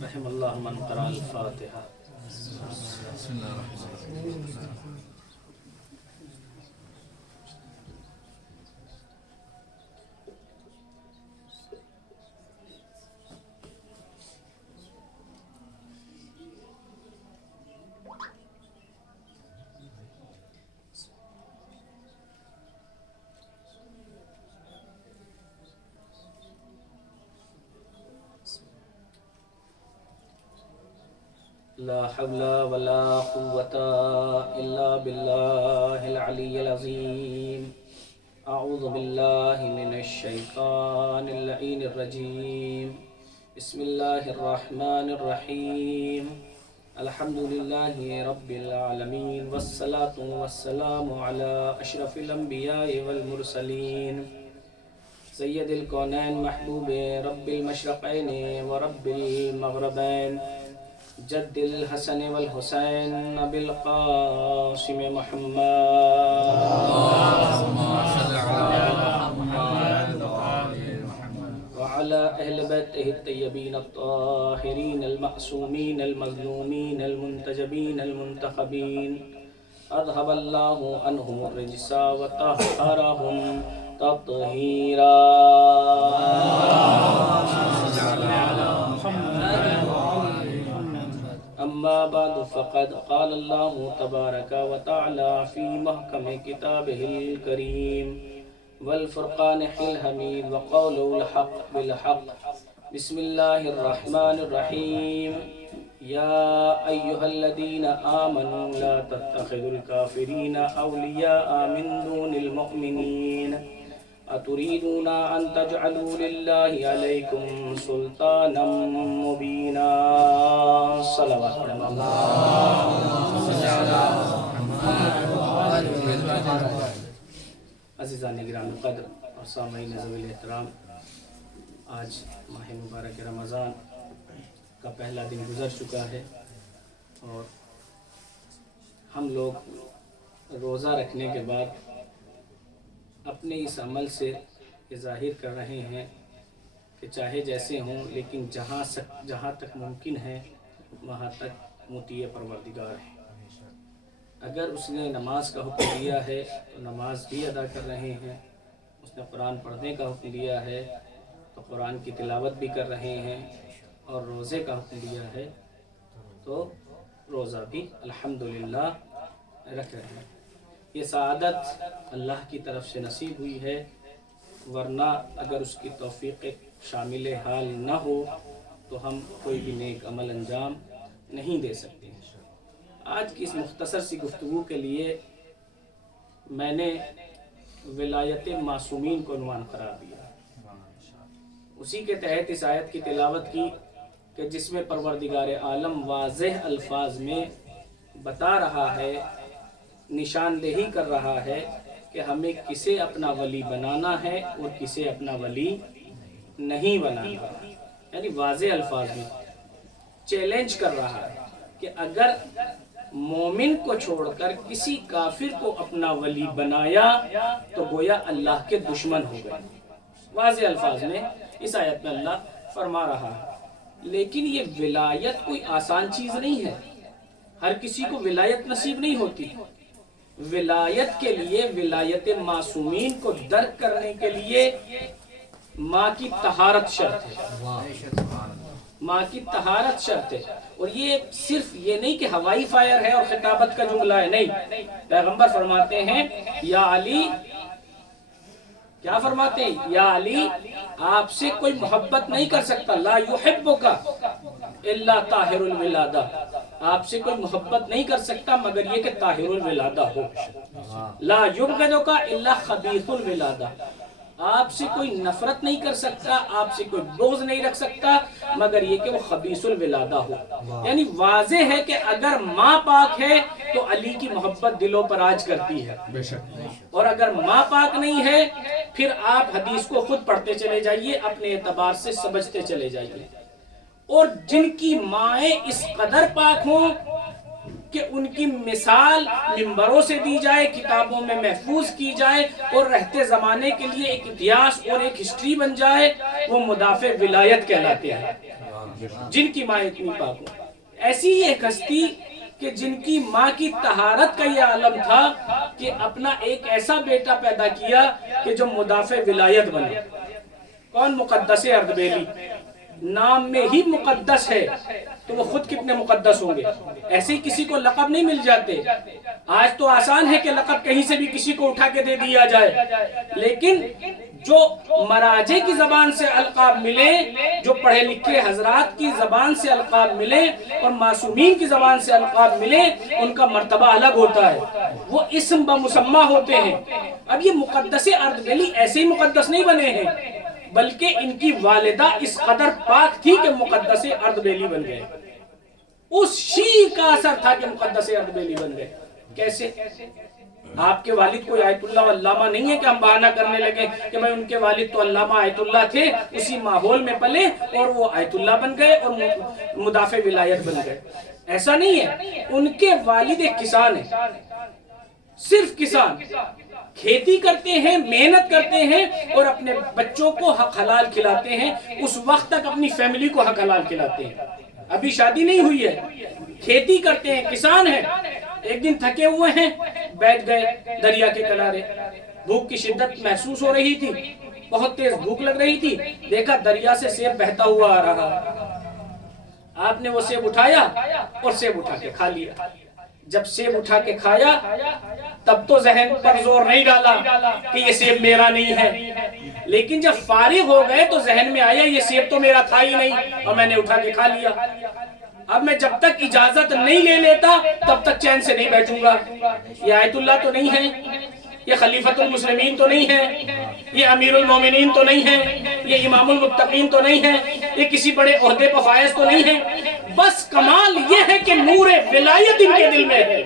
رحم اللہ من قرأ الفاتحہ. بسم اللہ الرحمن الرحیم. لا حول ولا قوة إلا بالله العلي العظيم. أعوذ بالله من الشيطان اللعين الرجيم. بسم الله الرحمن الرحيم. الحمد لله رب العالمين والصلاة والسلام على أشرف الأنبياء والمرسلين سيد الكونين محبوب رب المشرقين ورب المغربين جد الحسن والحسين أبي القاسم محمد وعلى أهل بيته الطيبين الطاهرين المعصومين المظلومين المنتجبين المنتخبين أذهب الله عنهم الرجس وطهرهم تطهيرا. أما بعد فقد قال الله تبارك وتعالى في محكم كتابه الكريم والفرقان الحميد وقوله الحق بالحق. بسم الله الرحمن الرحيم. يا أيها الذين آمنوا لا تتخذوا الكافرين أولياء من دون المؤمنين أتريدون أن تجعلوا لله عليكم سلطانا مبينا. صلوات عزیزان گرامی قدر اور سامعین ذوی الاحترام، آج ماہ مبارک رمضان کا پہلا دن گزر چکا ہے اور ہم لوگ روزہ رکھنے کے بعد اپنے اس عمل سے یہ ظاہر کر رہے ہیں کہ چاہے جیسے ہوں لیکن جہاں تک ممکن ہے وہاں تک مطیع پروردگار ہے. اگر اس نے نماز کا حکم دیا ہے تو نماز بھی ادا کر رہے ہیں، اس نے قرآن پڑھنے کا حکم دیا ہے تو قرآن کی تلاوت بھی کر رہے ہیں، اور روزے کا حکم دیا ہے تو روزہ بھی الحمدللہ رکھ رہے ہیں. یہ سعادت اللہ کی طرف سے نصیب ہوئی ہے، ورنہ اگر اس کی توفیق شامل حال نہ ہو تو ہم کوئی بھی نیک عمل انجام نہیں دے سکتے. آج کی اس مختصر سی گفتگو کے لیے میں نے ولایت معصومین کو عنوان قرار دیا. اسی کے تحت اس آیت کی تلاوت کی کہ جس میں پروردگار عالم واضح الفاظ میں بتا رہا ہے، نشاندہی کر رہا ہے کہ ہمیں کسے اپنا ولی بنانا ہے اور کسے اپنا ولی نہیں بنانا. یعنی واضح الفاظ میں چیلنج کر رہا ہے کہ اگر مومن کو چھوڑ کر کسی کافر کو اپنا ولی بنایا تو گویا اللہ کے دشمن ہو گئے. واضح الفاظ میں اس آیت میں اللہ فرما رہا ہے. لیکن یہ ولایت کوئی آسان چیز نہیں ہے، ہر کسی کو ولایت نصیب نہیں ہوتی. ولایت کے لیے، ولایت معصومین کو درک کرنے کے لیے ماں کی طہارت شرط ہے. ماں کی طہارت شرط ہے. اور یہ صرف یہ نہیں کہ ہوائی فائر ہے اور خطابت کا جملہ ہے، نہیں. پیغمبر فرماتے ہیں یا علی، کیا فرماتے ہیں؟ یا علی، آپ سے کوئی محبت نہیں کر سکتا، لا یحبک الا طاہر الولادہ، آپ سے کوئی محبت نہیں کر سکتا مگر یہ کہ طاہر الولادہ ہو. لا یبغضک الا خبیث الولادہ، آپ سے کوئی نفرت نہیں کر سکتا، آپ سے کوئی بغض نہیں رکھ سکتا مگر یہ کہ وہ خبیث الولادہ ہو. یعنی واضح ہے کہ اگر ماں پاک ہے تو علی کی محبت دلوں پر راج کرتی ہے، اور اگر ماں پاک نہیں ہے پھر آپ حدیث کو خود پڑھتے چلے جائیے، اپنے اعتبار سے سمجھتے چلے جائیے. اور جن کی مائیں اس قدر پاک ہوں کہ ان کی مثال منبروں سے دی جائے، کتابوں میں محفوظ کی جائے اور رہتے زمانے کے لیے ایک اتہاس اور ایک ہسٹری بن جائے، وہ مدافع ولایت کہلاتے ہیں. جن کی ماں اتنی پاک ہو. ایسی ایک ہستی کہ جن کی ماں کی طہارت کا یہ عالم تھا کہ اپنا ایک ایسا بیٹا پیدا کیا کہ جو مدافع ولایت بنے. کون؟ مقدس اردبیلی. نام میں ہی مقدس ہے تو وہ خود کتنے مقدس ہوں گے. ایسے ہی کسی کو لقب نہیں مل جاتے. آج تو آسان ہے کہ لقب کہیں سے بھی کسی کو اٹھا کے دے دیا جائے، لیکن جو مراجع کی زبان سے القاب ملے، جو پڑھے لکھے حضرات کی زبان سے القاب ملے اور معصومین کی زبان سے القاب ملے، ان کا مرتبہ الگ ہوتا ہے، وہ اسم بمسمہ ہوتے ہیں. اب یہ مقدس اردبیلی ایسے ہی مقدس نہیں بنے ہیں، بلکہ ان کی والدہ اس قدر پاک تھی کہ مقدس اردبیلی بن گئے. اس شیع کا اثر تھا کہ مقدس اردبیلی بن گئے. کیسے؟ آپ کے والد کوئی آیت اللہ و علامہ نہیں ہے کہ ہم بہانہ کرنے لگے کہ بھائی ان کے والد تو علامہ آیت اللہ تھے، اسی ماحول میں پلے اور وہ آیت اللہ بن گئے اور مدافع ولایت بن گئے. ایسا نہیں ہے. ان کے والد ایک کسان ہیں، صرف کسان. کھیتی کرتے ہیں، محنت کرتے ہیں اور اپنے بچوں کو حق حلال کھلاتے ہیں. اس وقت تک اپنی فیملی کو حق حلال کھلاتے ہیں. ابھی شادی نہیں ہوئی ہے، کھیتی کرتے ہیں، کسان ہیں. ایک دن تھکے ہوئے ہیں، بیٹھ گئے دریا کے کنارے. بھوک کی شدت محسوس ہو رہی تھی، بہت تیز بھوک لگ رہی تھی. دیکھا دریا سے سیب بہتا ہوا آ رہا. آپ نے وہ سیب اٹھایا اور سیب اٹھا کے کھا لیا. جب سیب اٹھا کے کھایا تب تو ذہن پر زور نہیں ڈالا کہ یہ سیب میرا نہیں ہے، لیکن جب فارغ ہو گئے تو ذہن میں آیا یہ سیب تو میرا تھا ہی نہیں اور میں نے اٹھا کے کھا لیا. اب میں جب تک اجازت نہیں لے لیتا تب تک چین سے نہیں بیٹھوں گا. یہ آیت اللہ تو نہیں ہے، یہ خلیفۃ المسلمین تو نہیں ہے، یہ امیر المومنین تو نہیں ہے، یہ امام المتقین تو نہیں ہے، یہ کسی بڑے عہدے پر فائز تو نہیں ہے. بس کمال یہ ہے کہ نور ولایت ان کے دل میں ہے،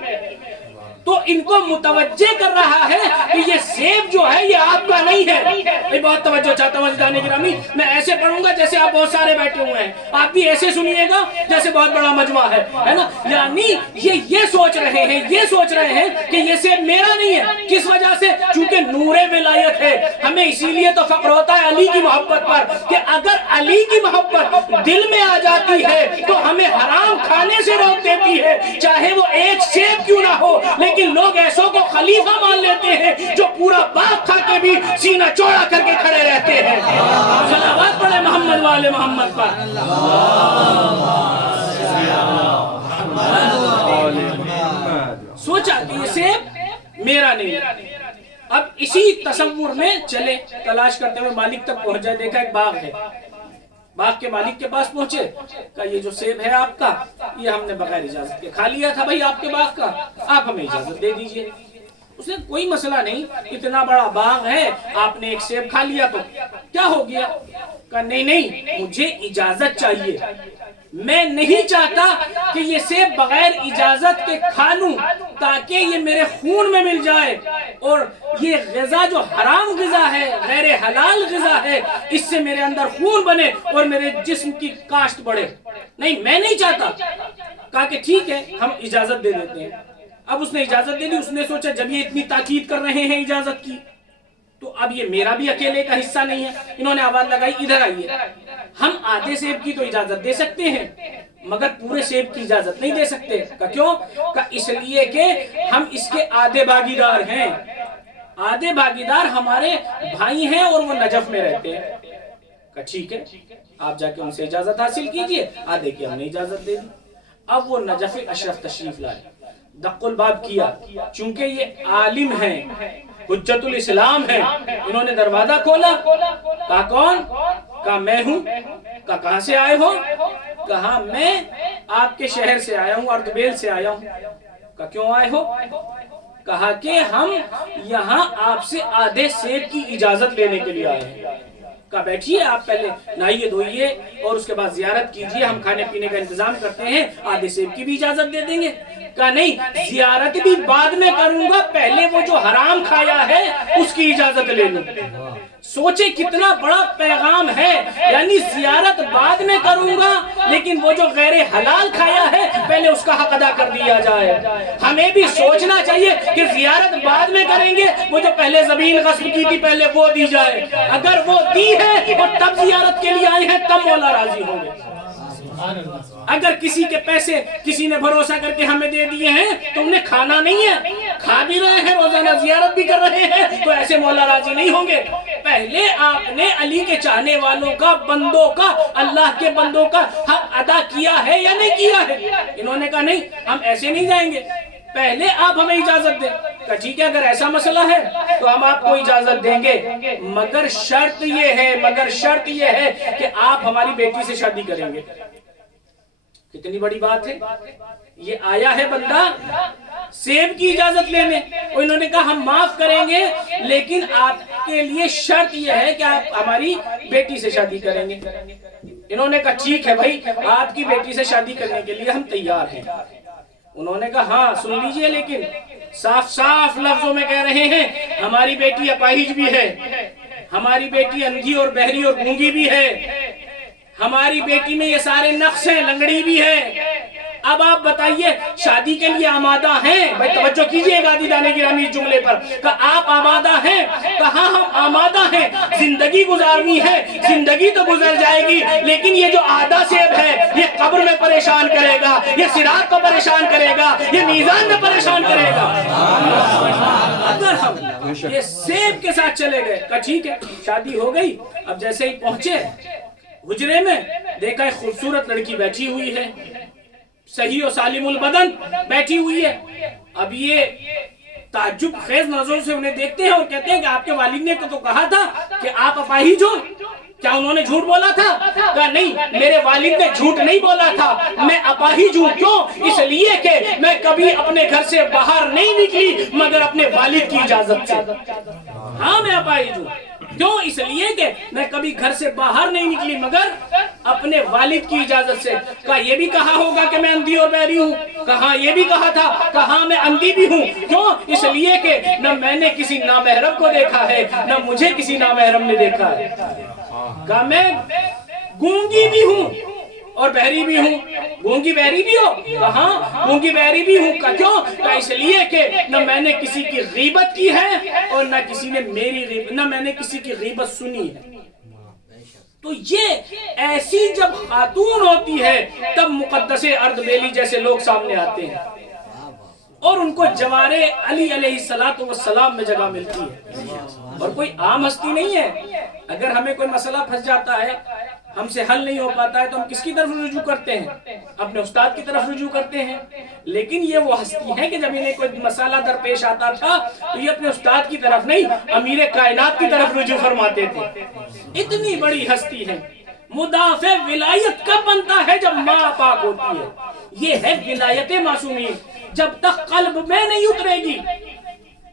تو ان کو متوجہ کر رہا ہے کہ یہ سیب جو ہے یہ آپ کا نہیں ہے. میں بہت توجہ چاہتا ہوں عزیزان گرامی. میں ایسے پڑھوں گا جیسے آپ بہت سارے بیٹھے ہوئے ہیں، آپ بھی ایسے سنیے گا جیسے بہت بڑا مجمع ہے نا. یعنی یہ سوچ رہے ہیں کہ یہ سیب میرا نہیں ہے. کس وجہ سے؟ چونکہ نور ولایت ہے. ہمیں اسی لیے تو فخر ہوتا ہے علی کی محبت پر کہ اگر علی کی محبت دل میں آ جاتی ہے تو ہمیں حرام کھانے سے روک دیتی ہے، چاہے وہ ایک سیب کیوں نہ ہو. لیکن لوگ ایسوں کو خلیفہ مان لیتے ہیں جو پورا باغ کھا کے بھی سینہ چوڑا کر کے کھڑے رہتے ہیں. صلوات پڑھے محمد والے محمد پر. سوچا کہ یہ سیب میرا نہیں. اب اسی تصور میں چلے تلاش کرتے ہوئے مالک تک پہنچ جائے. دیکھا ایک باغ ہے، باغ کے مالک کے پاس پہنچے، کہا یہ جو سیب ہے آپ کا یہ ہم نے بغیر اجازت کے کھا لیا تھا بھائی آپ کے باغ کا، آپ ہمیں اجازت دے دیجئے. اس نے کوئی مسئلہ نہیں، اتنا بڑا باغ ہے، آپ نے ایک سیب کھا لیا تو کیا ہو گیا؟ کہا نہیں مجھے اجازت چاہیے. میں نہیں چاہتا کہ یہ سیب بغیر اجازت کے کھا لوں تاکہ یہ میرے خون میں مل جائے اور یہ غذا جو حرام غذا ہے، غیر حلال غذا ہے، اس سے میرے اندر خون بنے اور میرے جسم کی کاشت بڑھے. نہیں میں نہیں چاہتا. کہا کہ ٹھیک ہے ہم اجازت دے دیتے ہیں. اب اس نے اجازت دے دی. اس نے سوچا جب یہ اتنی تاکید کر رہے ہیں اجازت کی تو اب یہ میرا بھی اکیلے کا حصہ نہیں ہے. انہوں نے آواز لگائی ادھر آئیے، ہم آدھے سیب کی تو اجازت دے سکتے ہیں مگر پورے سیب کی اجازت نہیں دے سکتے. کہ کیوں؟ کہ اس لیے کہ ہم اس کے آدھے باغیدار ہیں. آدھے باغیدار ہمارے بھائی ہیں اور وہ نجف میں رہتے ہیں. کہ ٹھیک ہے آپ جا کے ان سے اجازت حاصل کیجئے. آدھے کی ہم نے اجازت دے دی. اب وہ نجف اشرف تشریف لائے، دق الباب کیا. چونکہ یہ عالم ہیں، حجت الاسلام ہے، انہوں نے دروازہ کھولا. کہا کون؟ کہا میں ہوں. کہا کہاں سے آئے ہو؟ کہا میں آپ کے شہر سے آیا ہوں، اردبیل سے آیا ہوں. کہا کیوں آئے ہو؟ کہا کہ ہم یہاں آپ سے آدھے سیب کی اجازت لینے کے لیے آئے ہیں. کہا بیٹھیے آپ پہلے نہائیے دھوئیے اور اس کے بعد زیارت کیجئے، ہم کھانے پینے کا انتظام کرتے ہیں، آدھے سیب کی بھی اجازت دے دیں گے. کہا نہیں زیارت بھی بعد میں کروں گا، پہلے وہ جو حرام کھایا ہے اس کی اجازت لے لوں. سوچے کتنا بڑا پیغام ہے. یعنی زیارت بعد میں کروں گا لیکن وہ جو غیر حلال کھایا ہے پہلے اس کا حق ادا کر دیا جائے. ہمیں بھی سوچنا چاہیے کہ زیارت بعد میں کریں گے، وہ جو پہلے زمین غصب کی تھی پہلے وہ دی جائے. اگر وہ دی ہے اور تب زیارت کے لیے آئے ہیں تب مولا راضی ہوں گے. اگر کسی کے پیسے کسی نے بھروسہ کر کے ہمیں دے دیے ہیں تو انہیں کھانا نہیں ہے، کھا بھی رہے ہیں، روزانہ زیارت بھی کر رہے ہیں، تو ایسے مولا راضی نہیں ہوں گے۔ پہلے آپ نے علی کے چاہنے والوں کا، بندوں کا، اللہ کے بندوں کا حق ادا کیا ہے یا نہیں کیا ہے؟ انہوں نے کہا نہیں، ہم ایسے نہیں جائیں گے، پہلے آپ ہمیں اجازت دیں۔ کہ ٹھیک ہے، اگر ایسا مسئلہ ہے تو ہم آپ کو اجازت دیں گے، مگر شرط یہ ہے کہ آپ ہماری بیٹی سے شادی کریں گے۔ کتنی بڑی بات ہے، یہ آیا ہے بندہ سیب کی اجازت لینے، اور انہوں نے کہا ہم معاف کریں گے لیکن آپ کے لیے شرط یہ ہے کہ آپ ہماری بیٹی سے شادی کریں گے۔ انہوں نے کہا ٹھیک ہے بھائی، آپ کی بیٹی سے شادی کرنے کے لیے ہم تیار ہیں۔ انہوں نے کہا ہاں سن لیجئے، لیکن صاف صاف لفظوں میں کہہ رہے ہیں ہماری بیٹی اپاہج بھی ہے، ہماری بیٹی اندھی اور بہری اور گونگی بھی ہے، ہماری بیٹی میں یہ سارے نقص ہیں، لنگڑی بھی ہے۔ اب آپ بتائیے شادی کے لیے آمادہ ہیں؟ بھائی توجہ کیجئے عزیزان گرامی اس جملے پر، کہ آپ آمادہ ہیں؟ کہاں ہم آمادہ ہیں، زندگی گزارنی ہے، زندگی تو گزر جائے گی، لیکن یہ جو آدھا سیب ہے یہ قبر میں پریشان کرے گا، یہ صراط کو پریشان کرے گا، یہ میزان میں پریشان کرے گا۔ اگر ہم یہ سیب کے ساتھ چلے گئے، کہا ٹھیک ہے شادی ہو گئی۔ اب جیسے ہی پہنچے حجرے میں، دیکھا ایک خوبصورت لڑکی بیٹھی ہوئی ہے، صحیح و سالم البدن بیٹھی ہوئی ہے۔ اب یہ تعجب خیز نظروں سے انہیں دیکھتے ہیں اور کہتے ہیں کہ آپ کے والد نے تو کہا تھا کہ آپ اپاہج ہو، کیا انہوں نے جھوٹ بولا تھا؟ کہا نہیں، میرے والد نے جھوٹ نہیں بولا تھا، میں اپاہج ہوں۔ کیوں؟ اس لیے کہ میں کبھی اپنے گھر سے باہر نہیں نکلی مگر اپنے والد کی اجازت سے۔ ہاں میں اپاہج ہوں، کیوں؟ اس لیے کہ میں کبھی گھر سے باہر نہیں نکلی مگر اپنے والد کی اجازت سے۔ کہا یہ بھی کہا ہوگا کہ میں اندھی اور بہری ہوں؟ کہا یہ بھی کہا تھا، کہا میں اندھی بھی ہوں۔ کیوں؟ اس لیے کہ نہ میں نے کسی نامحرم کو دیکھا ہے نہ مجھے کسی نامحرم نے دیکھا ہے۔ کہا میں گونگی بھی ہوں اور بہری بھی ہوں۔ گونگی بہری بھی ہو؟ کہا گونگی بہری بھی ہوں۔ کہا کیوں؟ کہا اس لیے کہ نہ میں نے کسی کی غیبت کی ہے اور نہ کسی نے میری غیبت، نہ میں نے کسی کی غیبت سنی ہے۔ تو یہ ایسی جب خاتون ہوتی ہے تب مقدس اردبیلی جیسے لوگ سامنے آتے ہیں اور ان کو جوار علی علیہ السلام میں جگہ ملتی ہے، اور کوئی عام ہستی نہیں ہے۔ اگر ہمیں کوئی مسئلہ پھنس جاتا ہے، ہم سے حل نہیں ہو پاتا ہے، تو ہم کس کی طرف رجوع کرتے ہیں؟ اپنے استاد کی طرف رجوع کرتے ہیں۔ لیکن یہ وہ ہستی ہے کہ جب انہیں کوئی مسئلہ درپیش آتا تھا تو یہ اپنے استاد کی طرف نہیں، امیر کائنات کی طرف رجوع فرماتے تھے۔ اتنی بڑی ہستی ہے۔ مدافع ولایت کب بنتا ہے؟ جب ماں پاک ہوتی ہے۔ یہ ہے ولایت معصومین۔ جب تک قلب میں نہیں اترے گی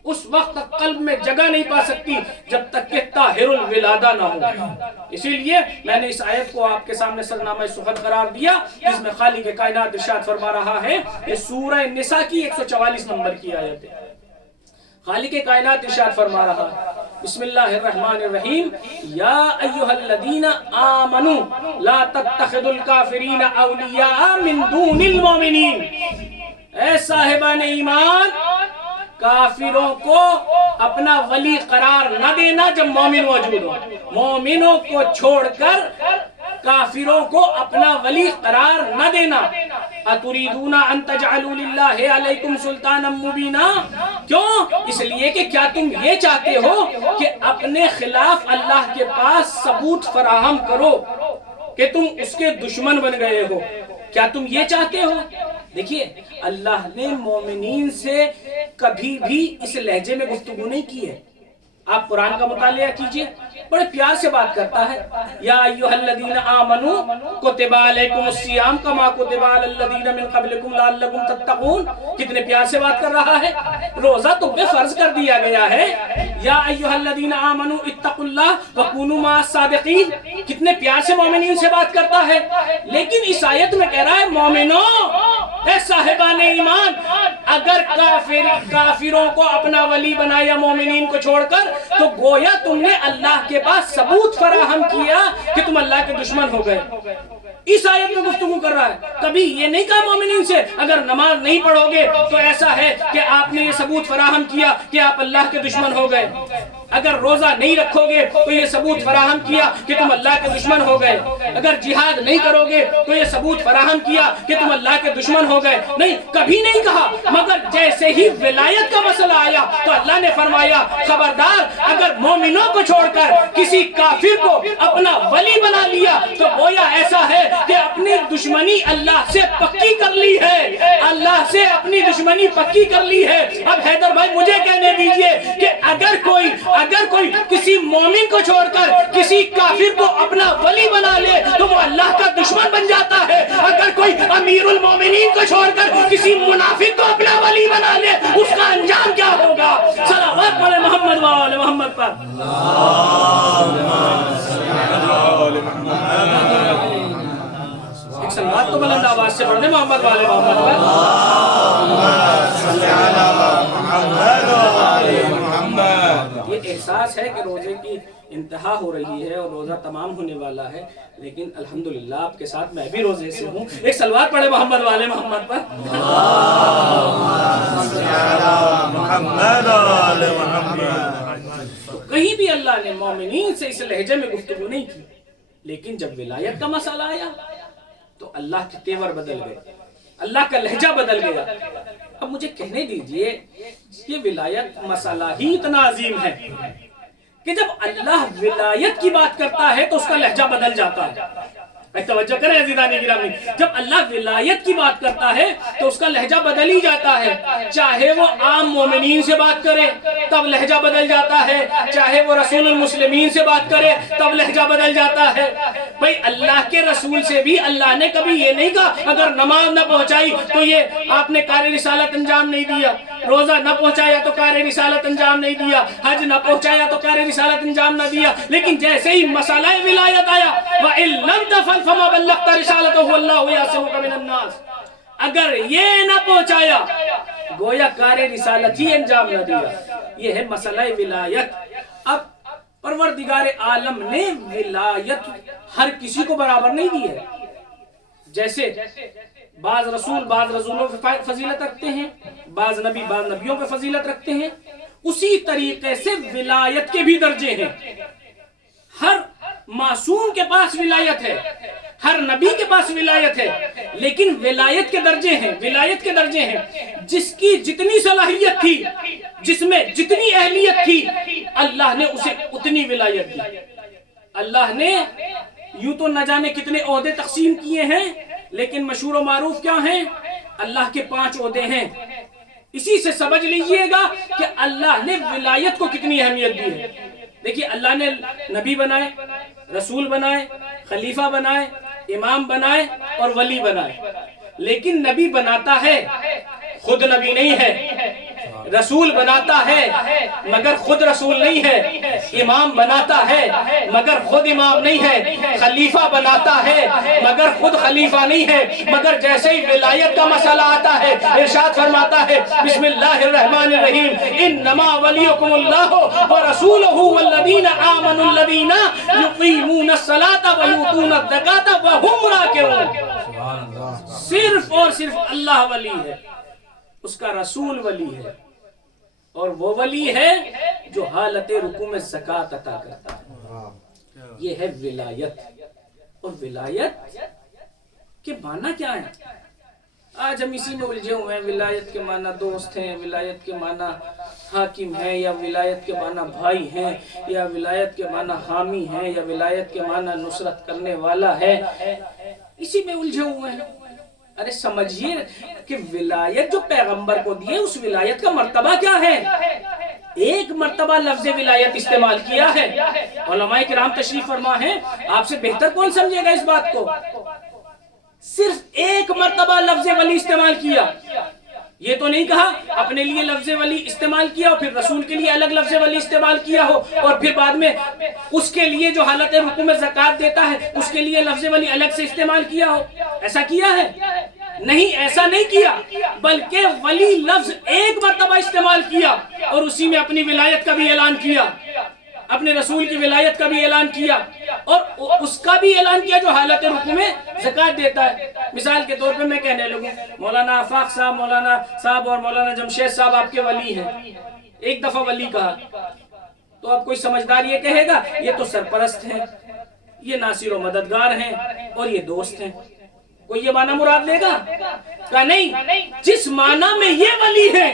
اس وقت تک قلب میں جگہ نہیں پا سکتی جب تک کہ طاہر الولادہ نہ ہو۔ اسی لیے میں نے اس آیت کو آپ کے سامنے سرنامہ سخن قرار دیا، جس میں خالق کائنات ارشاد فرما رہا ہے، یہ سورہ نساء کی 144 نمبر کی آیت ہے۔ خالق کائنات ارشاد فرما رہا ہے، بسم اللہ الرحمن الرحیم، یا ایہا الذین آمنوا لا تتخذوا الکافرین اولیاء من دون المؤمنین۔ اے صاحبان ایمان، کافروں کو اپنا ولی قرار نہ دینا جب مومن موجود ہو۔ مومنوں کو چھوڑ کر کافروں کو اپنا ولی قرار نہ دینا۔ اتریدون ان تجعلوا للہ علیکم سلطانا مبینا۔ کیوں؟ اس لیے کہ کیا تم یہ چاہتے ہو کہ اپنے خلاف اللہ کے پاس ثبوت فراہم کرو کہ تم اس کے دشمن بن گئے ہو؟ کیا تم یہ چاہتے ہو؟ دیکھیے، اللہ نے مومنین سے کبھی بھی اس لہجے میں گفتگو نہیں کی ہے۔ آپ قرآن کا مطالعہ کیجئے، بڑے پیار سے بات کرتا ہے، یا ایھا الذین آمنوا کتب علیکم الصیام کما کتب علی الذین من قبلکم لعلکم تتقون۔ کتنے پیار سے بات کر رہا ہے۔ روزہ تم پہ فرض کر دیا گیا ہے، یا ایھا الذین آمنوا اتقوا اللہ وکونوا مع الصادقین۔ کتنے پیار سے مومنین سے بات کرتا ہے، لیکن اس آیت میں کہہ رہا ہے مومنوں، اے صاحبان ایمان، اگر کافروں کو اپنا ولی بنایا مومنین کو چھوڑ کر تو گویا تم نے اللہ کے پاس ثبوت فراہم کیا کہ تم اللہ کے دشمن ہو گئے۔ اس آیت میں گفتگو کر رہا ہے، کبھی یہ نہیں کہا مومنین سے اگر نماز نہیں پڑھو گے تو ایسا ہے کہ آپ نے یہ ثبوت فراہم کیا کہ آپ اللہ کے دشمن ہو گئے۔ اگر روزہ نہیں رکھو گے تو یہ ثبوت فراہم کیا کہ تم اللہ کے دشمن ہو گئے، اگر جہاد نہیں کرو گے تو یہ ثبوت فراہم کیا کہ تم اللہ کے دشمن ہو گئے. نہیں، کبھی نہیں کہا. مگر جیسے ہی ولایت کا مسئلہ آیا تو اللہ نے فرمایا خبردار، اگر مومنوں کو چھوڑ کر کسی کافر کو اپنا ولی بنا لیا تو گویا ایسا ہے کہ اپنی دشمنی اللہ سے پکی کر لی ہے، اللہ سے اپنی دشمنی پکی کر لی ہے. اب حیدر بھائی مجھے کہنے دیجئے کہ اگر کوئی کسی مومن کو چھوڑ کر کسی کافر کو اپنا ولی بنا لے تو وہ اللہ کا دشمن بن جاتا ہے. اگر کوئی امیر المومنین کو چھوڑ کر کسی منافق کو اپنا ولی بنا لے اس کا انجام کیا ہوگا؟ صلوات پڑھے محمد و آل محمد پر. ایک صلوات تو بلند آواز سے پڑھ دیں محمد و آل محمد پر. یہ احساس ہے کہ روزے کی انتہا ہو رہی ہے اور روزہ تمام ہونے والا ہے، لیکن الحمدللہ آپ کے ساتھ میں بھی روزے سے ہوں. ایک صلوات پڑھے محمد والے محمد پر. تو کہیں بھی اللہ نے مومنین سے اس لہجے میں گفتگو نہیں کی، لیکن جب ولایت کا مسئلہ آیا تو اللہ کے تیور بدل گئے، اللہ کا لہجہ بدل گیا. اب مجھے کہنے دیجئے یہ ولایت مسئلہ ہی اتنا عظیم ہے کہ جب اللہ ولایت کی بات کرتا ہے تو اس کا لہجہ بدل جاتا ہے. توجہ کریں عزیزان گرامی، جب اللہ ولایت کی بات کرتا ہے تو اس کا لہجہ بدل ہی جاتا ہے. چاہے وہ عام مومنین سے بات کرے تب لہجہ بدل جاتا ہے، چاہے وہ رسول المسلمین سے بات کرے تب لہجہ بدل جاتا ہے. بھئی اللہ کے رسول سے بھی اللہ نے کبھی یہ نہیں کہا اگر نماز نہ پہنچائی تو یہ آپ نے کار رسالت انجام نہیں دیا، روزہ نہ پہنچایا تو کار رسالت انجام نہیں دیا، حج نہ پہنچایا تو کار رسالت انجام نہ دیا. لیکن جیسے ہی مسئلہ ولایت آیا وَإِن لَمْ تَفْعَلْ فَمَا بَلَّغْتَ رِسَالَتَهُ وَاللَّهُ يَعْصِمُكَ مِنَ النَّاسِ، اگر یہ نہ پہنچایا گویا کار رسالت ہی انجام نہ دیا. یہ ہے مسئلہ ولایت. اب پروردگار عالم نے ولایت ہر کسی کو برابر نہیں دی ہے. جیسے بعض رسولوں پہ فضیلت رکھتے ہیں، بعض نبیوں پہ فضیلت رکھتے ہیں، اسی طریقے سے ولایت کے بھی درجے ہیں. ہر معصوم کے پاس ولایت ہے، ہر نبی کے پاس ولایت ہے، لیکن ولایت کے درجے ہیں. جس کی جتنی صلاحیت تھی، جس میں جتنی اہلیت تھی، اللہ نے اسے اتنی ولایت دی. اللہ نے یوں تو نہ جانے کتنے عہدے تقسیم کیے ہیں، لیکن مشہور و معروف کیا ہیں؟ اللہ کے 5 عہدے ہیں. اسی سے سمجھ لیجئے گا کہ اللہ نے ولایت کو کتنی اہمیت دی ہے. دیکھیے اللہ نے نبی بنائے، رسول بنائے، خلیفہ بنائے، امام بنائے اور ولی بنائے. لیکن نبی بناتا ہے خود نبی نہیں ہے، رسول بناتا ہے مگر خود رسول نہیں ہے، امام بناتا ہے مگر خود امام نہیں ہے، خلیفہ بناتا ہے مگر خود خلیفہ نہیں ہے. مگر جیسے ہی ولایت کا مسئلہ آتا ہے ارشاد فرماتا ہے بسم اللہ الرحمن الرحیم انما ولیکم اللہ ورسولہ والذین آمنوا الذین یقیمون الصلاۃ ویؤتون الزکاۃ وہم راکعون. صرف اور صرف اللہ ولی ہے، اس کا رسول ولی ہے، اور وہ ولی ہے جو حالت رکوع میں زکوٰۃ عطا کرتا ہے. یہ ہے ولایت. اور ولایت کے معنی کیا ہے؟ آج ہم اسی میں الجھے ہوئے ہیں. ولایت کے معنی دوست ہیں، ولایت کے معنی حاکم ہیں، یا ولایت کے معنی بھائی ہیں، یا ولایت کے معنی حامی ہیں، یا ولایت کے معنی نصرت کرنے والا ہے. اسی میں الجھے ہوئے ہیں. ارے سمجھیے کہ ولایت جو پیغمبر کو دیے اس ولایت کا مرتبہ کیا ہے؟ ایک مرتبہ لفظ ولایت استعمال کیا ہے. علماء کرام تشریف فرما ہیں، آپ سے بہتر کون سمجھے گا اس بات کو؟ صرف ایک مرتبہ لفظ ولی استعمال کیا. یہ تو نہیں کہا اپنے لیے لفظ ولی استعمال کیا اور پھر رسول کے لیے الگ لفظ ولی استعمال کیا ہو، اور پھر بعد میں اس کے لیے جو حالت رکوع میں زکوٰۃ دیتا ہے اس کے لیے لفظ ولی الگ سے استعمال کیا ہو. ایسا کیا ہے؟ نہیں، ایسا نہیں کیا، بلکہ ولی لفظ ایک مرتبہ استعمال کیا اور اسی میں اپنی ولایت کا بھی اعلان کیا، اپنے رسول کی ولایت کا بھی اعلان کیا، اور اس کا بھی اعلان کیا جو حالت رکوع میں زکوٰۃ دیتا ہے. مثال کے طور پہ میں کہنے لگوں مولانا آفاق صاحب، مولانا صاحب اور مولانا جمشید صاحب آپ کے ولی ہیں. ایک دفعہ ولی کہا تو اب کوئی سمجھدار یہ کہے گا یہ تو سرپرست ہیں، یہ ناصر و مددگار ہیں اور یہ دوست ہیں، کوئی یہ معنی مراد لے گا؟ کہا نہیں، جس معنی میں یہ ولی ہے،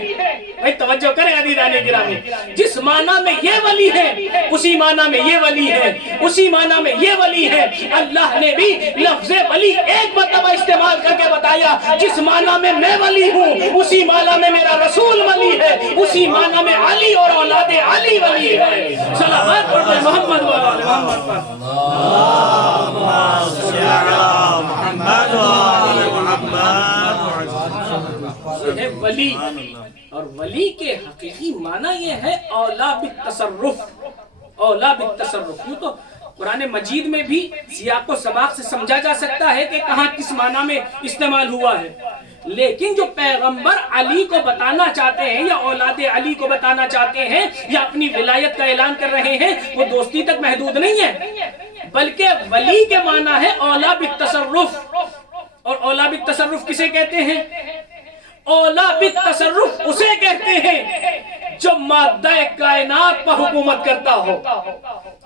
بھائی توجہ کریں عزیزان گرامی، جس معنی میں یہ ولی ہے اسی معنی میں یہ ولی ہے، اسی معنی میں یہ ولی ہے۔ اللہ نے بھی لفظ ولی ایک مرتبہ استعمال کر کے بتایا، جس معنی میں میں ولی ہوں اسی معنی میں میرا رسول ولی ہے، اسی معنی میں علی اور اولاد علی ولی ہے۔ صلوات پڑھیں محمد و آل محمد پر۔ یہ ہے ولی، اور ولی کے حقیقی معنی یہ ہے اولا بالتصرف، اولا بالتصرف۔ یوں تو قرآن مجید میں بھی سیاق و سباق سے سمجھا جا سکتا ہے کہ کہاں کس معنی میں استعمال ہوا ہے، لیکن جو پیغمبر علی کو بتانا چاہتے ہیں یا اولاد علی کو بتانا چاہتے ہیں یا اپنی ولایت کا اعلان کر رہے ہیں، وہ دوستی تک محدود نہیں ہے، بلکہ ولی کے معنی ہے اولا بالتصرف۔ اور اولا بالتصرف کسے کہتے ہیں؟ اولا بالتصرف اسے کہتے ہیں جو مادہ کائنات پر حکومت کرتا ہو،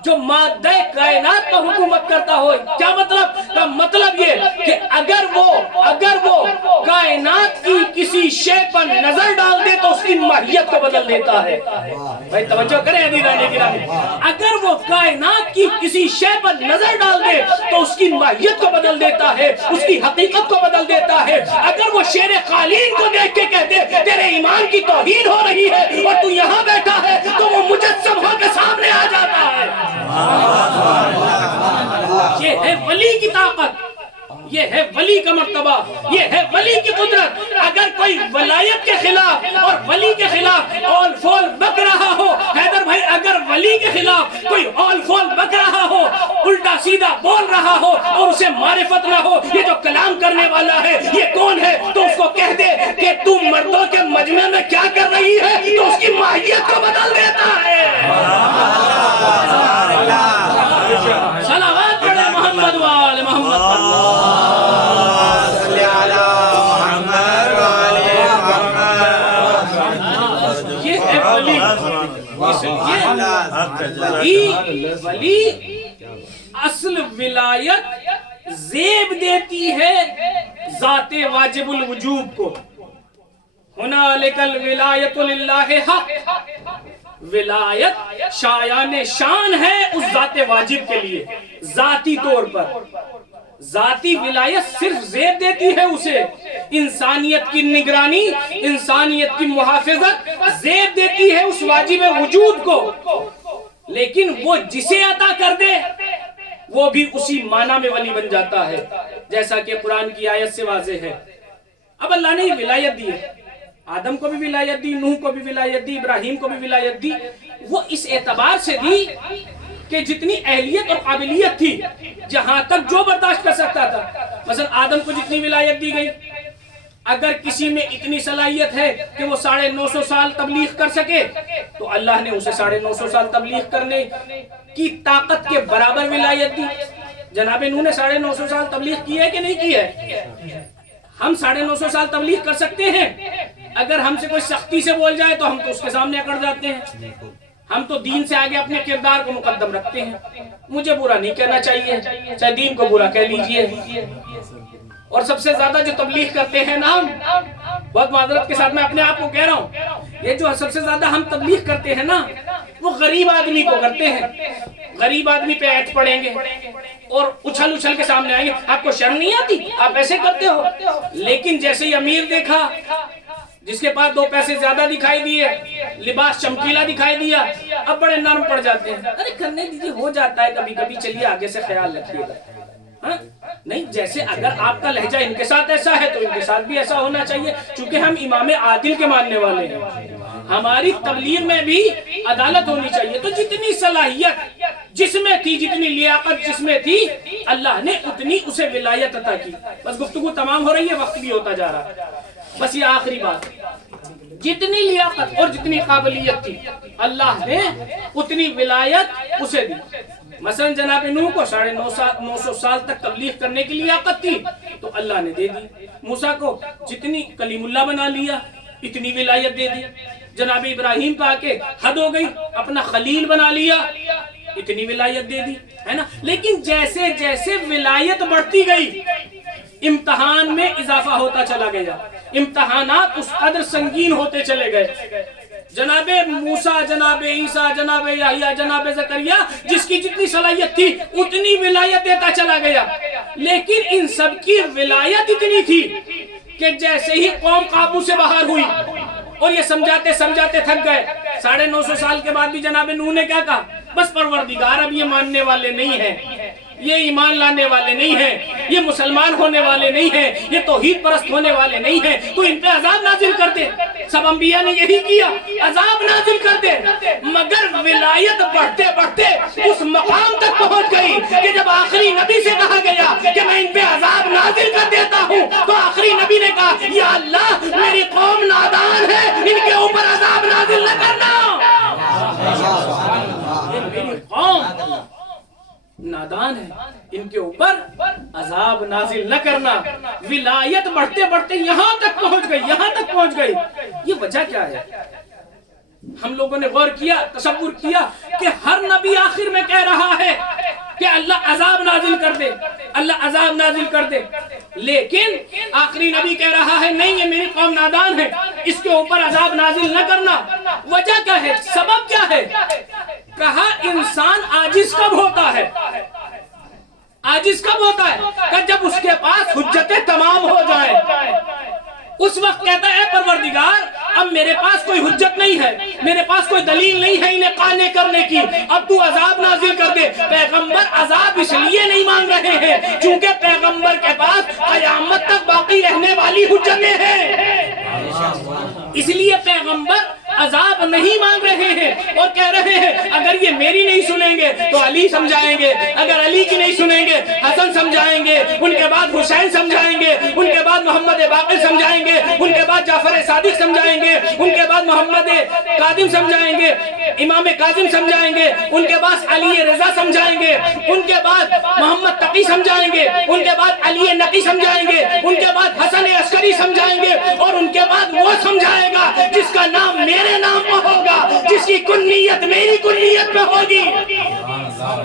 جو مادہ کائنات پر حکومت کرتا ہو۔ کیا مطلب؟ کا مطلب یہ کہ اگر وہ کائنات کی کسی شے پر نظر ڈال دے تو اس کی ماہیت کو بدل دیتا ہے۔ بھائی توجہ کریں عزیزان گرامی، اگر وہ کائنات کی کسی شے پر نظر ڈال دے تو اس کی ماہیت کو بدل دیتا ہے، اس کی حقیقت کو بدل دیتا ہے۔ اگر وہ شیر قالین کو دیکھ کے کہتے تیرے ایمان کی توہین ہو رہی ہے اور تو یہاں بیٹھا ہے، تو وہ مجسم ہو کے سامنے آ جاتا ہے۔ یہ ہے ولی کی طاقت، یہ ہے ولی کا مرتبہ، یہ ہے ولی کی قدرت۔ اگر کوئی ولایت کے خلاف اور ولی کے خلاف اول فول بک رہا ہو، حیدر بھائی اگر ولی کے خلاف کوئی اول فول بک رہا ہو، الٹا سیدھا بول رہا ہو اور اسے معرفت نہ ہو یہ جو کلام کرنے والا ہے یہ کون ہے، تو اس کو کہہ دے کہ تم مردوں کے مجمع میں کیا کر رہی ہے، تو اس کی ماہیت کو بدل دیتا ہے۔ صلوات پڑھیں محمد و آل محمد۔ یہ ہے ولی، ولی اصل ولایت زیب دیتی ہے ذات واجب الوجوب کو۔ ہنالک الولایت للہ حق، ولایت شایان شان ہے اس ذات واجب کے لیے ذاتی طور پر۔ ذاتی ولایت صرف زیب دیتی ہے اسے، انسانیت کی نگرانی، انسانیت کی محافظت زیب دیتی ہے اس واجب وجود کو، لیکن وہ جسے عطا کر دے وہ بھی اسی معنی میں ولی بن جاتا ہے، جیسا کہ قرآن کی آیت سے واضح ہے۔ اب اللہ نے ولایت دی ہے، آدم کو بھی ولایت دی، نوح کو بھی ولایت دی، ابراہیم کو بھی ولایت دی۔ وہ اس اعتبار سے دی کہ جتنی اہلیت اور قابلیت تھی، جہاں تک جو برداشت کر سکتا تھا۔ مثلا آدم کو جتنی ولایت دی گئی، اگر کسی میں اتنی صلاحیت ہے کہ وہ 950 سال تبلیغ کر سکے تو اللہ نے اسے 950 سال تبلیغ کرنے کی طاقت کے برابر ولایت دی۔ جناب نوح نے 950 سال تبلیغ کی ہے کہ نہیں کی ہے؟ ہم 950 سال تبلیغ کر سکتے ہیں؟ اگر ہم سے کوئی سختی سے بول جائے تو ہم تو اس کے سامنے اکڑ جاتے ہیں۔ ہم تو دین سے آگے اپنے کردار کو مقدم رکھتے ہیں۔ مجھے برا نہیں کہنا چاہیے، چاہے دین کو برا کہہ لیجئے۔ اور سب سے زیادہ جو تبلیغ کرتے ہیں نا، بہت معذرت کے ساتھ میں اپنے آپ کو کہہ رہا ہوں، یہ جو سب سے زیادہ ہم تبلیغ کرتے ہیں نا، وہ غریب آدمی کو کرتے ہیں۔ غریب آدمی پہ ایٹ پڑیں گے اور اچھل اچھل کے سامنے آئیں گے، آپ کو شرم نہیں آتی؟ آپ ایسے کرتے ہو۔ لیکن جیسے ہی امیر دیکھا، جس کے پاس 2 پیسے زیادہ دکھائی دیے، لباس چمکیلا دکھائی دیا، اب بڑے نرم پڑ جاتے ہیں۔ ارے کرنے دیجیے، ہو جاتا ہے کبھی کبھی، چلیے آگے سے خیال رکھیے گا۔ نہیں، جیسے اگر آپ کا لہجہ ان کے ساتھ ایسا ہے تو ان کے ساتھ بھی ایسا ہونا چاہیے، چونکہ ہم امام عادل کے ماننے والے ہیں۔ ہماری تبلیغ میں بھی عدالت ہونی چاہیے۔ تو جتنی صلاحیت جس میں تھی، جتنی لیاقت جس میں تھی، اللہ نے اتنی اسے ولایت عطا کی۔ بس گفتگو تمام ہو رہی ہے، وقت بھی ہوتا جا رہا ہے۔ بس یہ آخری بات، جتنی لیاقت اور جتنی قابلیت تھی اللہ نے اتنی ولایت اسے دی۔ مثلا جناب نوح کو 950 سال تک تبلیغ کرنے کی لیاقت تھی تو اللہ نے دے دی۔ موسیٰ کو جتنی کلیم اللہ بنا لیا اتنی ولایت دے دی۔ جناب ابراہیم کو آ کے حد ہو گئی، اپنا خلیل بنا لیا، اتنی ولایت دے دی، ہے نا. لیکن جیسے جیسے ولایت بڑھتی گئی امتحان میں اضافہ ہوتا چلا گیا، امتحانات اس قدر سنگین ہوتے چلے گئے. جناب موسیٰ، جناب عیسیٰ، جناب یحییٰ، جناب زکریا، جس کی جتنی صلاحیت تھی اتنی ولایت دیتا چلا گیا. لیکن ان سب کی ولایت اتنی تھی کہ جیسے ہی قوم قابو سے باہر ہوئی اور یہ سمجھاتے سمجھاتے تھک گئے، 950 سال کے بعد بھی جناب نوح نے کیا کہا؟ بس پروردگار اب یہ ماننے والے نہیں ہیں، یہ ایمان لانے والے نہیں ہیں، یہ مسلمان ہونے والے نہیں ہیں، یہ توحید پرست ہونے والے نہیں ہیں، تو ان پہ عذاب نازل کر دے. سب انبیاء نے یہی کیا، عذاب نازل کر دے. مگر ولایت بڑھتے بڑھتے اس مقام تک پہنچ گئی کہ جب آخری نبی سے کہا گیا کہ میں ان پہ عذاب نازل کر دیتا ہوں، تو آخری نبی نے کہا یا اللہ میری قوم نادان ہے، ان کے اوپر عذاب نازل نہ کرنا. میری قوم نادان ہے، ان کے اوپر عذاب نازل نہ کرنا. ولایت بڑھتے بڑھتے یہاں تک پہنچ گئی، یہاں تک پہنچ گئی. یہ وجہ کیا ہے؟ ہم لوگوں نے غور کیا، تصور کیا کہ ہر نبی آخر میں کہہ رہا ہے کہ اللہ عذاب نازل کر دے، اللہ عذاب نازل کر دے. لیکن آخری نبی کہہ رہا ہے نہیں، یہ میری قوم نادان ہے، اس کے اوپر عذاب نازل نہ کرنا. وجہ کیا ہے؟ سبب کیا ہے؟ کہا انسان عاجز کب ہوتا ہے؟ عاجز کب ہوتا ہے؟ کہ جب اس کے پاس حجتیں تمام ہو جائیں. اس وقت کہتا ہے پروردگار اب میرے پاس کوئی حجت نہیں ہے، میرے پاس کوئی دلیل نہیں ہے انہیں قانع کرنے کی، اب تو عذاب نازل کر دے. پیغمبر عذاب اس لیے نہیں مانگ رہے ہیں چونکہ پیغمبر کے پاس قیامت تک باقی رہنے والی حجتیں ہیں، اس لیے پیغمبر عذاب نہیں مانگ رہے ہیں اور کہہ رہے ہیں اگر یہ میری نہیں سنیں گے تو علی سمجھائیں گے، اگر علی کی نہیں سنیں گے حسن سمجھائیں گے، ان کے بعد حسین سمجھائیں گے، ان کے بعد محمد باقر سمجھائیں گے، ان کے بعد جعفر صادق سمجھائیں گے، ان کے بعد محمد کاظم سمجھائیں گے، امام کاظم سمجھائیں گے، ان کے بعد علی رضا سمجھائیں گے، ان کے بعد محمد تقی سمجھائیں گے، ان کے بعد علی نقی سمجھائیں گے، ان کے بعد حسن عسکری سمجھائیں گے، اور ان کے بعد وہ سمجھائے گا جس کا نام میرے نام پہ ہوگا، جس کی کنیت میری کنیت پہ ہوگی.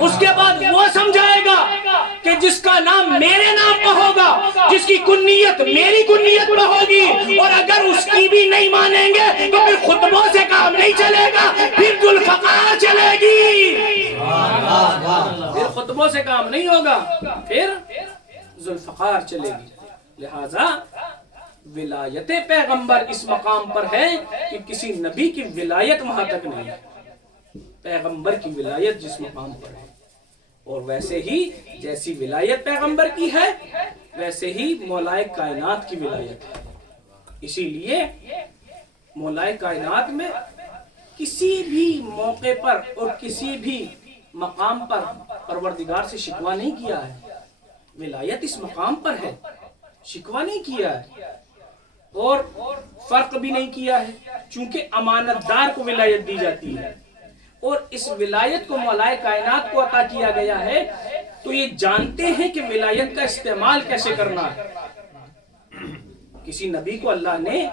اس کے بعد وہ سمجھائے گا کہ جس کا نام میرے نام پہ ہوگا، جس کی کنیت میری کنیت پہ ہوگی. اور اگر اس کی بھی نہیں مانیں گے تو پھر خطبوں سے کام نہیں چلے گا، پھر ذوالفقار چلے گی. پھر خطبوں سے کام نہیں ہوگا، پھر ذوالفقار چلے گی. لہذا ولایت پیغمبر اس مقام پر ہے کہ کسی نبی کی ولایت وہاں تک نہیں ہے، پیغمبر کی ولایت جس مقام پر ہے. اور ویسے ہی جیسی ولایت پیغمبر کی ہے ویسے ہی مولائے کائنات کی ولایت ہے. اسی لیے مولائے کائنات میں کسی بھی موقع پر اور کسی بھی مقام پر پروردگار سے شکوہ نہیں کیا ہے. ولایت اس مقام پر ہے، شکوہ نہیں کیا ہے اور فرق بھی نہیں کیا ہے، چونکہ امانت دار کو ولایت دی جاتی ہے. اور اس ولایت کو مولائے کائنات کو عطا کیا گیا ہے تو یہ جانتے ہیں کہ ولایت کا استعمال کیسے کرنا ہے. کسی نبی کو اللہ نے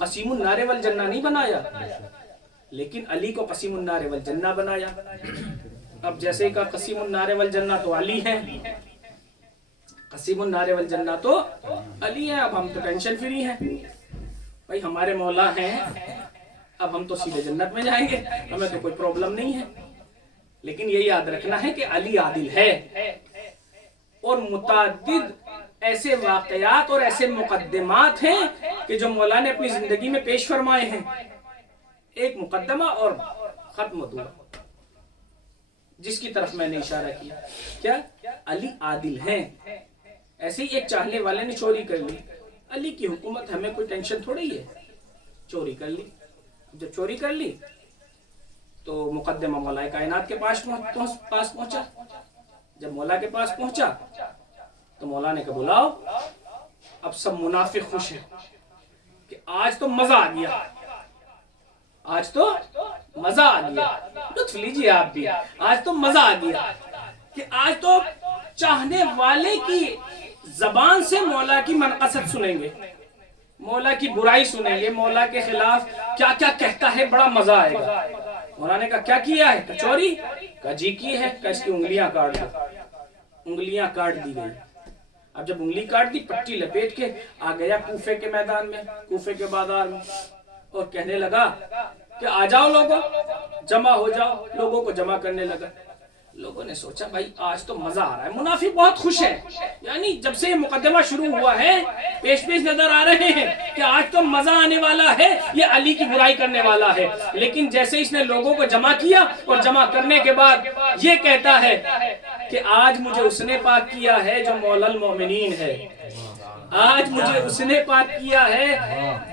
قسیم النار والجنہ نہیں بنایا، لیکن علی کو قسیم النار والجنہ بنایا. اب جیسے کہ قسیم النار والجنہ تو علی ہیں، قسیم النار والجنہ تو علی ہیں، اب ہم تو ٹینشن فری ہیں، بھائی ہمارے مولا ہیں، اب ہم تو سیدھے جنت میں جائیں گے، ہمیں تو کوئی پرابلم نہیں ہے. لیکن یہ یاد رکھنا ہے کہ علی عادل ہے. اور متعدد ایسے واقعات اور ایسے مقدمات ہیں کہ جو مولا نے اپنی زندگی میں پیش فرمائے ہیں. ایک مقدمہ اور ختم ہوا جس کی طرف میں نے اشارہ کیا، کیا علی عادل ہیں. ایسے ہی ایک چاہنے والے نے چوری کر لی، علی کی حکومت ہمیں کوئی ٹینشن تھوڑی ہے، چوری کر لی. جب چوری کر لی تو مقدمہ مولا کائنات کے پاس پہنچا. جب مولا کے پاس پہنچا تو مولا نے کہا بلاؤ. اب سب منافق خوش ہیں کہ آج تو مزہ آ گیا، آج تو مزہ آ گیا. لطف لیجیے آپ بھی، آج تو مزہ آ گیا کہ آج تو چاہنے والے کی زبان سے مولا کی منقصت سنیں گے. مولا کی برائی سنیں گے، مولا کے خلاف کیا کیا کہتا ہے، بڑا مزہ آئے گا۔ مولا نے کہا کیا کیا ہے؟ کچوری؟ کہا جی کی ہے۔ کہا اس کی انگلیاں کاٹ دو۔ انگلیاں کاٹ دی گئی۔ اب جب انگلی کاٹ دی، پٹی لپیٹ کے آ گیا کوفے کے میدان میں، کوفے کے بازار میں، اور کہنے لگا کہ آ جاؤ لوگوں، جمع ہو جاؤ۔ لوگوں کو جمع کرنے لگا۔ لوگوں نے سوچا بھائی آج تو مزہ آ رہا ہے، منافق بہت خوش ہے، یعنی جب سے یہ مقدمہ شروع ہوا ہے پیش نظر آ رہے ہیں کہ آج تو مزہ آنے والا ہے، یہ علی کی برائی کرنے والا ہے۔ لیکن جیسے اس نے لوگوں کو جمع کیا اور جمع کرنے کے بعد یہ کہتا ہے کہ آج مجھے اس نے پاک کیا ہے جو مولا المومنین ہے، آج مجھے اس نے پاک کیا ہے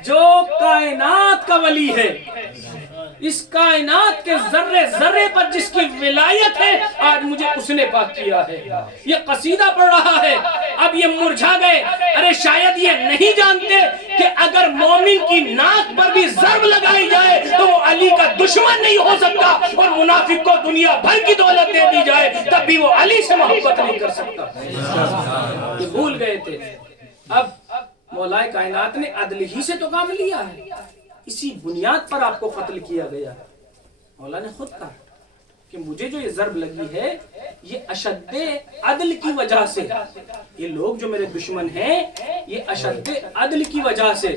جو کائنات کا ولی ہے، اس کائنات کے ذرے ذرے پر جس کی ولایت ہے، آج مجھے اس نے پاک کیا ہے۔ یہ قصیدہ پڑھ رہا ہے، اب یہ مرجھا گئے۔ ارے شاید یہ نہیں جانتے کہ اگر مومن کی ناک پر بھی ضرب لگائی جائے تو وہ علی کا دشمن نہیں ہو سکتا، اور منافق کو دنیا بھر کی دولت دے دی جائے تب بھی وہ علی سے محبت نہیں کر سکتا۔ یہ بھول گئے تھے۔ اب مولا کائنات نے عدل ہی سے تو کام لیا ہے، اسی بنیاد پر آپ کو قتل کیا گیا۔ مولا نے خود کہا کہ مجھے جو یہ ضرب لگی ہے یہ اشد عدل کی وجہ سے، یہ لوگ جو میرے دشمن ہیں یہ اشد عدل کی وجہ سے۔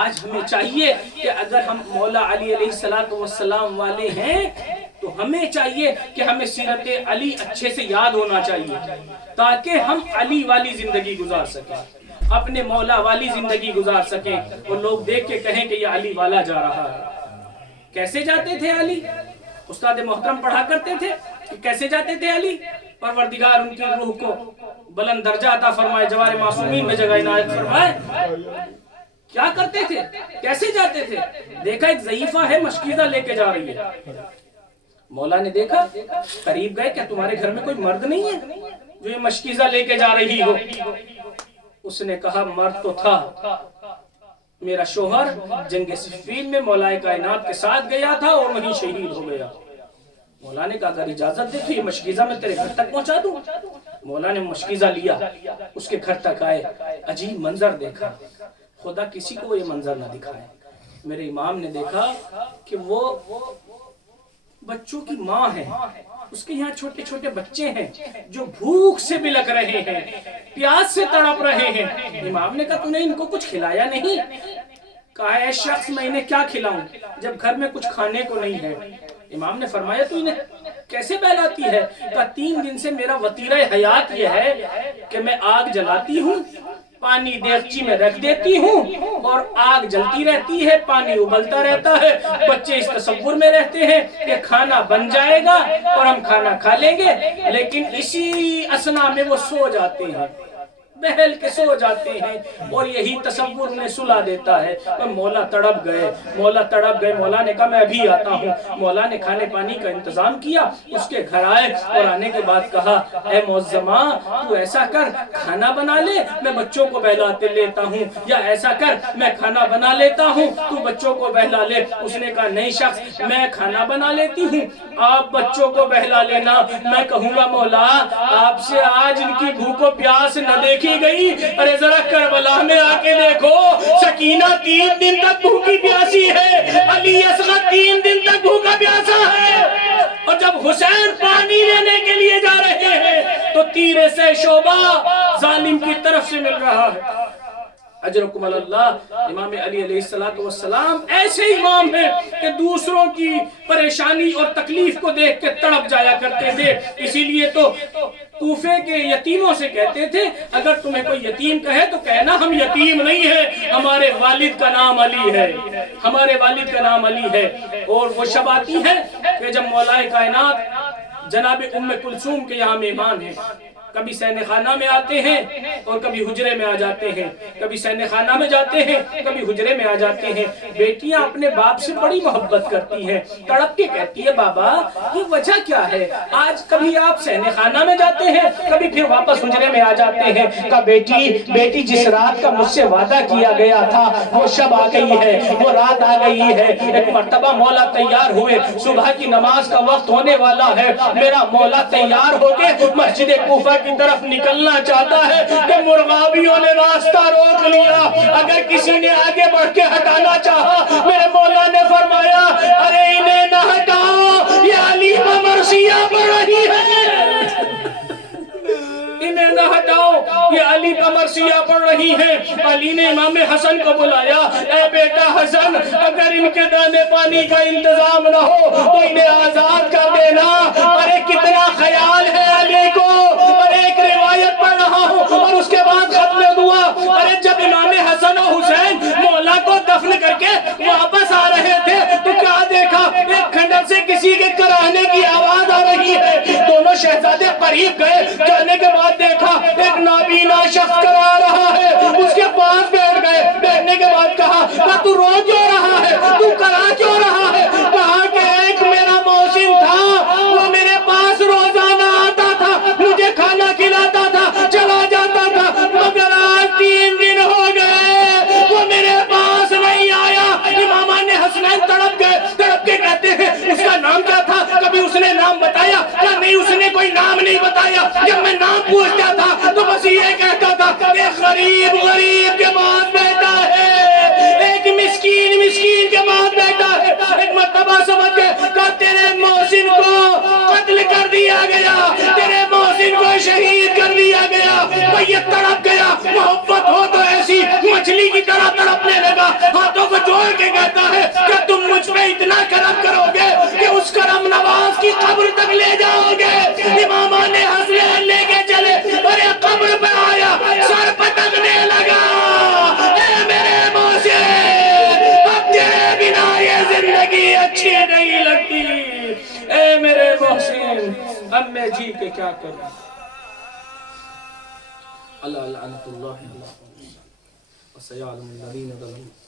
آج ہمیں چاہیے کہ اگر ہم مولا علی علیہ السلام والے ہیں تو ہمیں چاہیے کہ ہمیں سیرت علی اچھے سے یاد ہونا چاہیے، تاکہ ہم علی والی زندگی گزار سکیں، اپنے مولا والی زندگی گزار سکیں، اور لوگ دیکھ کے کہیں کہ یہ علی والا جا رہا ہے۔ کیسے جاتے تھے علی؟ استاد محترم پڑھا کرتے تھے کہ کیسے جاتے تھے علی؟ پروردگار ان کی روح کو بلند درجہ عطا فرمائے، جوار معصومین میں جگہ عنایت فرمائے۔ کیا کرتے تھے؟ کیسے جاتے تھے؟ دیکھا ایک ضعیفہ ہے مشکیزہ لے کے جا رہی ہے، مولا نے دیکھا، قریب گئے، کیا تمہارے گھر میں کوئی مرد نہیں ہے جو یہ مشکیزہ لے کے جا رہی ہو؟ اس نے کہا مرد تو تھا، میرا شوہر جنگ صفین میں مولا کائنات کے ساتھ گیا تھا اور وہیں شہید ہو گیا۔ مولا نے کہا اگر اجازت دے تو یہ مشکیزہ میں تیرے گھر تک پہنچا دوں۔ مولا نے مشکیزہ لیا، اس کے گھر تک آئے، عجیب منظر دیکھا، خدا کسی کو یہ منظر نہ دکھائے۔ میرے امام نے دیکھا کہ وہ بچوں کی ماں ہے، اس کے یہاں چھوٹے چھوٹے بچے ہیں جو بھوک سے بلک رہے ہیں، پیاس سے تڑپ رہے ہیں۔ امام نے کہا تو نے ان کو کچھ کھلایا نہیں؟ کہا اے شخص میں انہیں کیا کھلاؤں جب گھر میں کچھ کھانے کو نہیں ہے؟ امام نے فرمایا تو انہیں کیسے بہلاتی ہے؟ کہا 3 دن سے میرا وطیرہ حیات یہ ہے کہ میں آگ جلاتی ہوں، پانی دیگچی میں رکھ دیتی ہوں اور آگ جلتی رہتی ہے، پانی ابلتا رہتا ہے، بچے اس تصور میں رہتے ہیں کہ کھانا بن جائے گا اور ہم کھانا کھا لیں گے، لیکن اسی اثنا میں وہ سو جاتے ہیں، بہل کے سو جاتے ہیں، اور یہی تصور انہیں سلا دیتا ہے۔ مولا تڑپ گئے، مولا تڑپ گئے، مولا نے کہا میں ابھی آتا ہوں۔ مولا نے کھانے پانی کا انتظام کیا، اس کے گھر آئے اور آنے کے بعد کہا اے معظمہ تو ایسا کر کھانا بنا لے، میں بچوں کو بہلاتے لیتا ہوں، یا ایسا کر میں کھانا بنا لیتا ہوں تو بچوں کو بہلا لے۔ اس نے کہا نہیں شخص، میں کھانا بنا لیتی ہوں، آپ بچوں کو بہلا لینا، میں کہوں گا مولا آپ سے آج ان کی بھوک و پیاس نہ دیکھی گئی۔ ارے ذرا کربلا میں آ کے دیکھو، سکینہ 3 دن تک بھوکی پیاسی ہے، علی اصغر 3 دن تک بھوکا پیاسا ہے، اور جب حسین پانی لینے کے لیے جا رہے ہیں تو تیرے سے شعبہ ظالم کی طرف سے مل رہا ہے۔ اجرکم اللہ۔ امام علی علیہ السلام ایسے امام ہیں کہ دوسروں کی پریشانی اور تکلیف کو دیکھ کے تڑپ جایا کرتے تھے، اسی لیے تو کوفے کے یتیموں سے کہتے تھے اگر تمہیں کوئی یتیم کہے تو کہنا ہم یتیم نہیں ہیں، ہمارے والد کا نام علی ہے، ہمارے والد کا نام علی ہے۔ اور وہ شب آتی ہے کہ جب مولا کائنات جناب ام کلثوم کے یہاں مہمان ہیں، کبھی سین خانہ میں آتے ہیں اور کبھی حجرے میں آ جاتے ہیں، کبھی سین خانہ میں جاتے ہیں کبھی حجرے میں آ جاتے ہیں۔ بیٹیاں اپنے باپ سے بڑی محبت کرتی ہیں، تڑپ کے کہتی ہے بابا یہ وجہ کیا ہے؟ آج کبھی آپ سین خانہ میں جاتے ہیں کبھی پھر واپس حجرے میں آ جاتے ہیں۔ کہا بیٹی جس رات کا مجھ سے وعدہ کیا گیا تھا وہ شب آ گئی ہے، وہ رات آ گئی ہے۔ ایک مرتبہ مولا تیار ہوئے، صبح کی نماز کا وقت ہونے والا ہے، میرا مولا تیار ہو کے مسجد کوفہ کی طرف نکلنا چاہتا ہے کہ مرغابیوں نے راستہ روک لیا. اگر کسی نے آگے بڑھ کے ہٹانا چاہا, میرے مولا نے فرمایا ارے انہیں نہ ہٹاؤ, یہ علی پہ مرثیہ پڑھ رہی ہے, انہیں نہ ہٹاؤ, یہ علی پہ مرثیہ پڑھ رہی ہیں. علی نے امام حسن کو بلایا, اے بیٹا حسن, اگر ان کے دانے پانی کا انتظام نہ ہو تو انہیں آزاد کر دینا. ارے کتنا خیال ہے علی کو, اور ایک روایت پڑھ رہا ہوں اور اس کے بعد ختم دعا. ارے جب امام حسن و حسین مولا کو دفن کر کے واپس آ رہے تھے تو کیا دیکھا, ایک کھنڈر سے کسی کے کراہنے کی آواز آ رہی ہے. دونوں شہزادے قریب گئے, جانے کے بعد دیکھا ایک نابینا شخص کرا رہا ہے. اس کے پاس بیٹھ گئے, بیٹھنے کے بعد کہا تو رو کیوں رہا ہے, تو کرا کیوں رہا ہے؟ کہا کہ ایک میرا محسن تھا, وہ میرے پاس روزانہ آتا تھا, مجھے کھانا کھلاتا تھا, چلا جاتا تھا, مگر آج 3 دن ہو گئے وہ میرے پاس نہیں آیا. امامان حسنین تڑپ گئے, تڑپ کے کہتے ہیں اس کا نام کیا تھا؟ کبھی اس نے نام بتایا؟ کیا نہیں, اس نے کوئی نام نہیں بتایا. جب میں نام پوچھتا تھا تو بس یہ کہتا تھا ایک غریب غریب کے پاس بیٹھا ہے, ایک مسکین مسکین کے پاس بیٹھا ہے. ایک مرتبہ سمجھ گئے کہ تیرے محسن کو قتل کر دیا گیا, تیرے محسن کو شہید کر دیا گیا. وہ یہ تڑپ گیا, محبت ہو تو ایسی مچھلی کی طرح تڑپنے لگا, ہاتھوں کو جوڑ کے کہتا ہے کہ تم مجھ پہ اتنا کرم کرو گے کہ اس کرم نواز کی قبر تک لے جاؤ گے. امامان حسنین لے کے چلے, ارے قبر پہ آیا, سر پٹکنے لگا, اے میرے محسن اب تیرے بنا یہ زندگی اچھی نہیں لگتی, اے میرے محسن اب میں جی کے کیا کروں. اللہ لعنت اللہ علیہ وسیعلم الذین ظلموا.